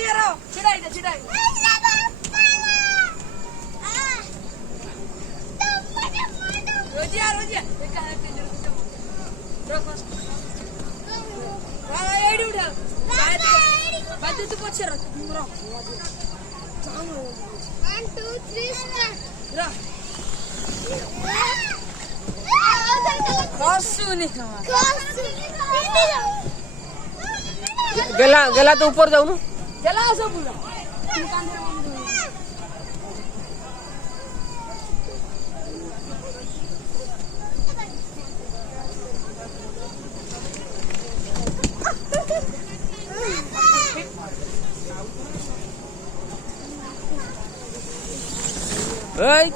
यार चिढ़ाई दे चिढ़ाई रोजिया रोजिया एडी उठा बाजू तू पछे रो 1 2 3 स्टार्ट रो कसुनी गेला गेला तो ऊपर जाऊ ना गेला असो पूरा Oi.